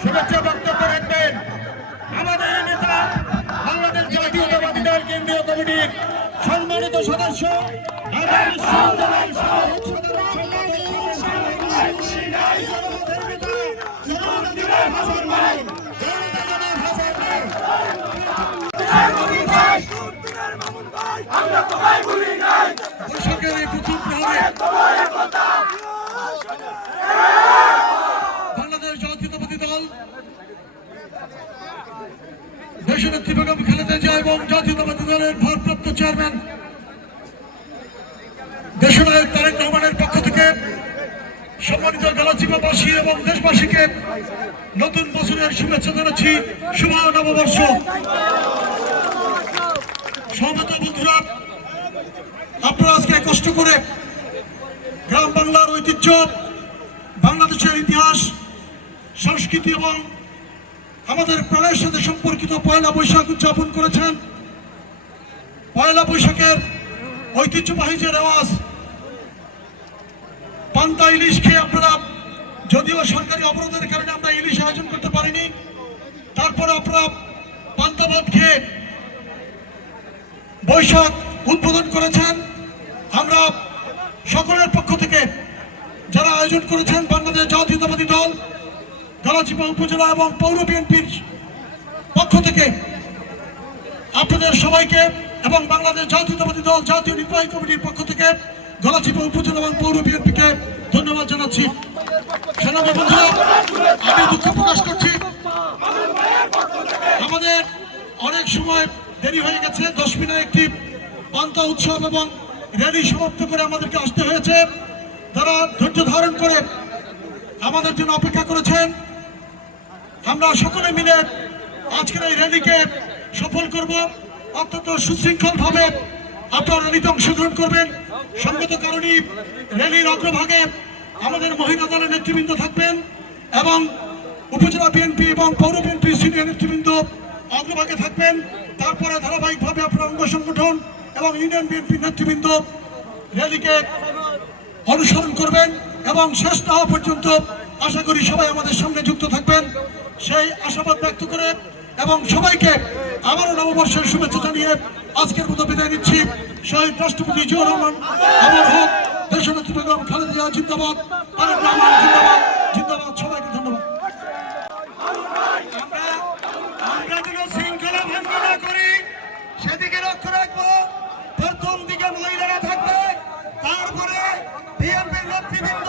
শুভেচ্ছা বক্তব্য রাখবেন আমাদের নেতা বাংলাদেশ জাতীয়তাবাদী দল কেন্দ্রীয় কমিটির সম্মানিত সদস্য আগামী সন্ধ্যায় সাধারণ কৃষকের এই প্রথম প্রহরে বাংলাদেশ জাতীয়তাবাদী দল। দেশনেত্রী বেগম খালেদা জিয়া এবং জাতীয়তাবাদী দলের ভারপ্রাপ্ত চেয়ারম্যান। দেশনায়ক তারেক রহমানের পক্ষ থেকে সম্মানিত গলাচিপাবাসী এবং দেশবাসীকে নতুন বছরের শুভেচ্ছা জানাচ্ছি। শুভ নববর্ষ। সহমত বন্ধুরা, আপনারা আজকে কষ্ট করে গ্রাম বাংলার ঐতিহ্য, বাংলাদেশের ইতিহাস সংস্কৃতি এবং আমাদের প্রাণের সাথে সম্পর্কিত পয়লা বৈশাখ উদযাপন করেছেন। পয়লা বৈশাখের ঐতিহ্যবাহী যে রেওয়াজ, পান্তা ইলিশ খেয়ে আপনারা যদিও সরকারি অবরোধের কারণে আমরা ইলিশ আয়োজন করতে পারিনি, তারপরে আপনারা পান্তা ভাত খেয়ে বৈশাখ উদ্বোধন করেছেন। আমরা সকলের পক্ষ থেকে যারা আয়োজন করেছেন বাংলাদেশ জাতীয়তাবাদী দল গলাচিপা উপজেলা এবং পৌর বিএনপির পক্ষ থেকে আপনাদের সবাইকে এবং বাংলাদেশ জাতীয়তাবাদী দল, জাতীয় নির্বাহী কমিটির পক্ষ থেকে গলাচিপা উপজেলা এবং পৌর বিএনপিকে ধন্যবাদ জানাচ্ছি। বন্ধুরা, আমি দুঃখ প্রকাশ করছি। আমাদের অনেক সময় দেরি হয়ে গেছে, দশ মিনিট একটি পান্তা উৎসব এবং র্যালি সমাপ্ত করে আমাদেরকে আসতে হয়েছে। তারা ধৈর্য ধারণ করে আমাদের জন্য অপেক্ষা করেছেন। আমরা সকলে মিলে আজকের এই র্যালিকে সফল করব। অত্যন্ত সুশৃঙ্খলভাবে আপনারা র্যালিতে অংশগ্রহণ করবেন। সঙ্গত কারণে র্যালির অগ্রভাগে আমাদের মহিলা দলের নেতৃবৃন্দ থাকবেন এবং উপজেলা বিএনপি এবং পৌর বিএনপি সিনিয়র নেতৃবৃন্দ অগ্রভাগে থাকবেন। তারপরে ধারাবাহিকভাবে আপনার অঙ্গ সংগঠন এবং ইউনিয়ন বিএনপি নেতৃবৃন্দ র্যালিকে অনুসরণ করবেন এবং শেষ না পর্যন্ত আশা করি সবাই আমাদের সামনে যুক্ত থাকবেন। সেই আশাবাদ ব্যক্ত করে এবং সবাইকে আবারও নববর্ষের শুভেচ্ছা জানিয়ে আজকের মতো বিদায় নিচ্ছি। শহীদ রাষ্ট্রপতি জিয়া রহমান, আমার হোক দেশের বেগম খালেদা জিন্দাবাদ। জিন্দাবাদ। জিন্দাবাদ। সবাইকে ধন্যবাদ। সেদিকে লক্ষ্য রাখব। প্রথম দিকে থাকবে, তারপরে বিএনপির নেতৃবৃন্দ